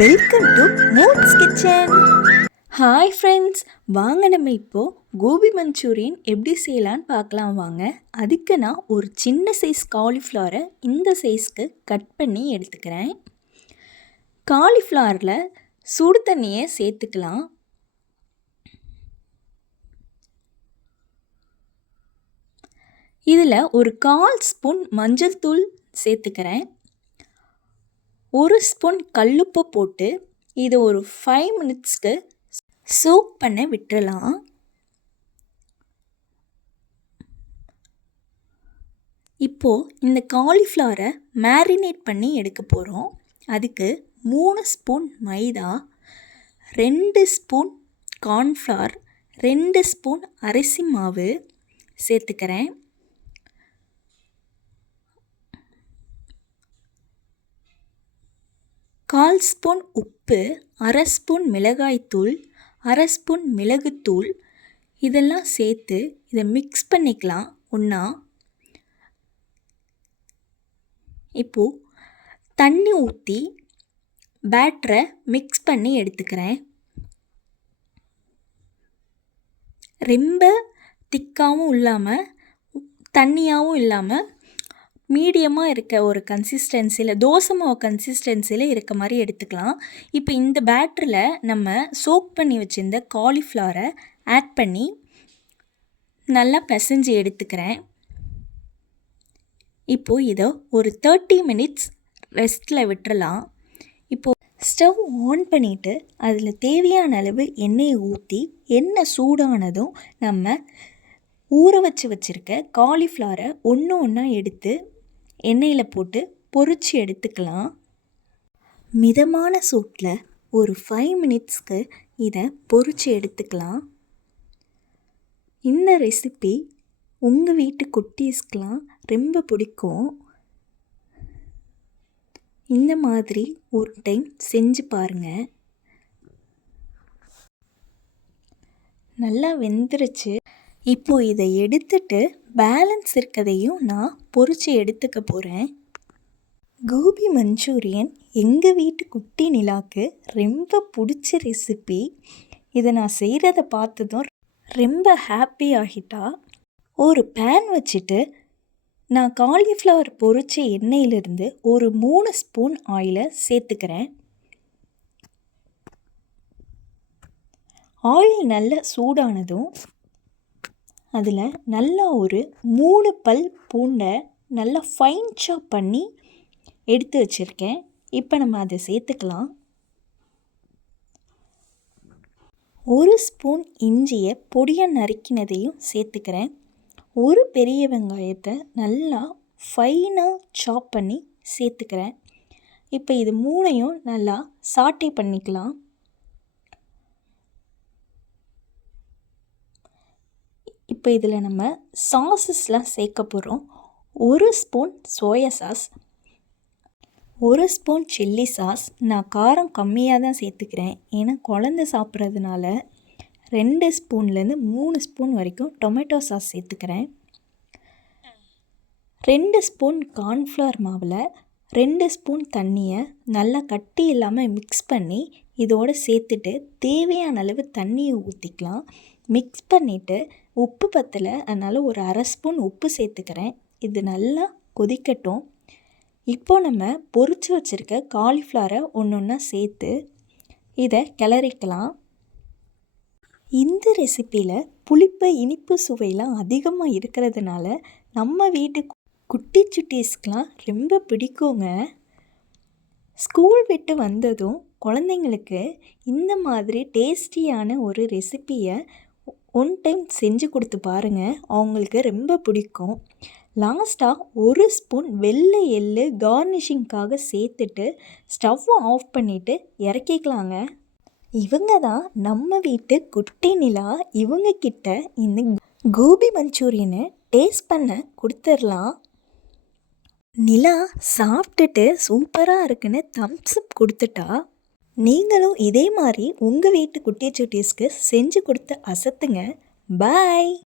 Welcome to modes kitchen. Hi friends, வாங்க நம்ம இப்போது கோபி மஞ்சூரியன் எப்படி செய்யலான்னு பார்க்கலாம் வாங்க. அதுக்கு நான் ஒரு சின்ன சைஸ் காலிஃப்ளவரை இந்த சைஸ்க்கு கட் பண்ணி எடுத்துக்கிறேன். காலிஃப்ளவரில் சுடு தண்ணியை சேர்த்துக்கலாம். இதில் ஒரு 1/4 ஸ்பூன் மஞ்சள் தூள் சேர்த்துக்கிறேன். 1 ஸ்பூன் கல்லுப்பு போட்டு இதை ஒரு 5 மினிட்ஸ்க்கு சோக் பண்ண விட்டுறலாம். இப்போது இந்த காலிஃப்ளவரை மேரினேட் பண்ணி எடுக்க போகிறோம். அதுக்கு 3 ஸ்பூன் மைதா, 2 ஸ்பூன் கார்ன்ஃப்ளவர், 2 ஸ்பூன் அரிசி மாவு சேர்த்துக்கிறேன். கால் ஸ்பூன் உப்பு, 1/2 ஸ்பூன் மிளகாய்த்தூள், 1/2 ஸ்பூன் மிளகுத்தூள் இதெல்லாம் சேர்த்து இதை மிக்ஸ் பண்ணிக்கலாம் ஒன்றா. இப்போது தண்ணி ஊற்றி பேட்டரை மிக்ஸ் பண்ணி எடுத்துக்கிறேன். ரொம்ப திக்காகவும் இல்லாமல் தண்ணியாகவும் இல்லாமல் மீடியமாக இருக்க ஒரு கன்சிஸ்டன்சியில், தோசை மாவு கன்சிஸ்டன்சியில் இருக்க மாதிரி எடுத்துக்கலாம். இப்போ இந்த பேட்டரில் நம்ம சோக் பண்ணி வச்சுருந்த காலிஃப்ளவரை ஆட் பண்ணி நல்லா பிசைஞ்சு எடுத்துக்கிறேன். இப்போது இதை ஒரு 30 மினிட்ஸ் ரெஸ்ட்டில் விட்டுறலாம். இப்போது ஸ்டவ் ஆன் பண்ணிவிட்டு அதில் தேவையான அளவு எண்ணெயை ஊற்றி எண்ணெய் சூடானதும் நம்ம ஊற வச்சுருக்க காலிஃப்ளவரை ஒன்று ஒன்றா எடுத்து எண்ணெயில் போட்டு பொரிச்சு எடுத்துக்கலாம். மிதமான சூட்டில் ஒரு 5 மினிட்ஸ்க்கு இதை பொரிச்சு எடுத்துக்கலாம். இந்த ரெசிபி உங்கள் வீட்டு குட்டீஸ்க்கெலாம் ரொம்ப பிடிக்கும். இந்த மாதிரி ஒரு டைம் செஞ்சு பாருங்கள். நல்லா வெந்துருச்சு. இப்போது இதை எடுத்துட்டு பேலன்ஸ் இருக்கதையும் நான் பொரிச்சு எடுத்துக்க போகிறேன். கோபி மஞ்சூரியன் எங்கள் வீட்டு குட்டி நிலாக்கு ரொம்ப பிடிச்ச ரெசிபி. இதை நான் செய்கிறத பார்த்ததும் ரொம்ப ஹாப்பி ஆகிட்டா. ஒரு பேன் வச்சுட்டு நான் காலிஃப்ளவர் பொரிச்ச எண்ணெயிலிருந்து ஒரு 3 ஸ்பூன் ஆயிலை சேர்த்துக்கிறேன். ஆயில் நல்லா சூடானதும் அதில் நல்லா ஒரு 3 பல் பூண்டை நல்லா ஃபைன் சாப் பண்ணி எடுத்து வச்சுருக்கேன். இப்போ நம்ம அதை சேர்த்துக்கலாம். 1 ஸ்பூன் இஞ்சியை பொடியாக நறுக்கினதையும் சேர்த்துக்கிறேன். ஒரு பெரிய வெங்காயத்தை நல்லா ஃபைனாக சாப் பண்ணி சேர்த்துக்கிறேன். இப்போ இது 3ஐயும் நல்லா சாட்டே பண்ணிக்கலாம். இப்போ இதில் நம்ம சாஸஸ்லாம் சேர்க்க போகிறோம். 1 spoon soya sauce, 1 spoon chilli sauce. நான் காரம் கம்மியாக தான் சேர்த்துக்கிறேன், ஏன்னா குழந்தை சாப்பிட்றதுனால 2 ஸ்பூன்லேருந்து 3 ஸ்பூன் வரைக்கும் டொமேட்டோ சாஸ் சேர்த்துக்கிறேன். 2 ஸ்பூன் கார்ன்ஃப்ளவர் மாவில் 2 ஸ்பூன் தண்ணியை நல்லா கட்டி இல்லாமல் மிக்ஸ் பண்ணி இதோடு சேர்த்துட்டு தேவையான அளவு தண்ணியை ஊற்றிக்கலாம். மிக்ஸ் பண்ணிவிட்டு உப்பு பத்தலை, அதனால் ஒரு 1/2 ஸ்பூன் உப்பு சேர்த்துக்கிறேன். இது நல்லா கொதிக்கட்டும். இப்போது நம்ம பொரிச்சு வச்சுருக்க காலிஃப்ளவரை ஒன்று ஒன்றா சேர்த்து இதை கிளறிக்கலாம். இந்த ரெசிப்பியில் புளிப்பு இனிப்பு சுவையெல்லாம் அதிகமாக இருக்கிறதுனால நம்ம வீட்டு குட்டி சுட்டீஸ்க்கெலாம் ரொம்ப பிடிக்குங்க. ஸ்கூல் விட்டு வந்ததும் குழந்தைங்களுக்கு இந்த மாதிரி டேஸ்டியான ஒரு ரெசிப்பியை 1 டைம் செஞ்சு கொடுத்து பாருங்கள், அவங்களுக்கு ரொம்ப பிடிக்கும். லாஸ்ட்டாக 1 ஸ்பூன் வெள்ளை எள்ளு கார்னிஷிங்காக சேர்த்துட்டு ஸ்டவ்வை ஆஃப் பண்ணிவிட்டு இறக்கிக்கலாங்க. இவங்க தான் நம்ம வீட்டு குட்டி நிலா. இவங்கக்கிட்ட இந்த கோபி மஞ்சூரியனை டேஸ்ட் பண்ண கொடுத்துடலாம். நிலா சாப்பிட்டுட்டு சூப்பராக இருக்குன்னு தம்ஸ் அப் கொடுத்துட்டா. நீங்களும் இதே மாதிரி உங்கள் வீட்டு குட்டி சுட்டீஸ்க்கு செஞ்சு கொடுத்து அசத்துங்க. பாய்.